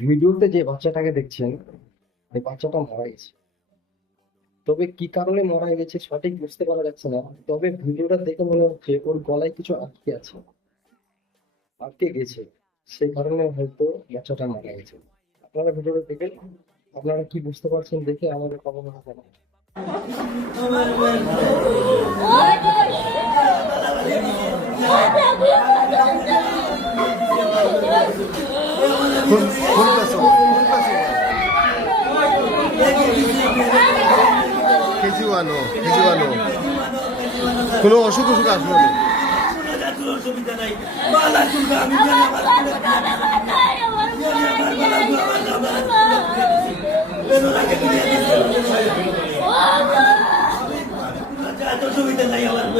ভিডিওতে যে বাচ্চাটাকে দেখছেন, এই বাচ্চাটা মারা গেছে। তবে কি কারণে মারা গেছে সঠিক বুঝতে পারা যাচ্ছে না। তবে ভিডিওটা দেখে মনে হচ্ছে ওর গলায় কিছু আটকে আছে, আটকে গেছে। সেই কারণে হয়তো বাচ্চাটা মারা গেছে। আপনারা ভিডিওটা দেখে আপনারা কি বুঝতে পারছেন দেখে আমাদের খবর জানান। কোন ক্লাসে কেজি ওয়ান কোনো অসুখ আসলো না। অসুবিধা নাই বালা চুলকা আমি অসুবিধা নাই আমার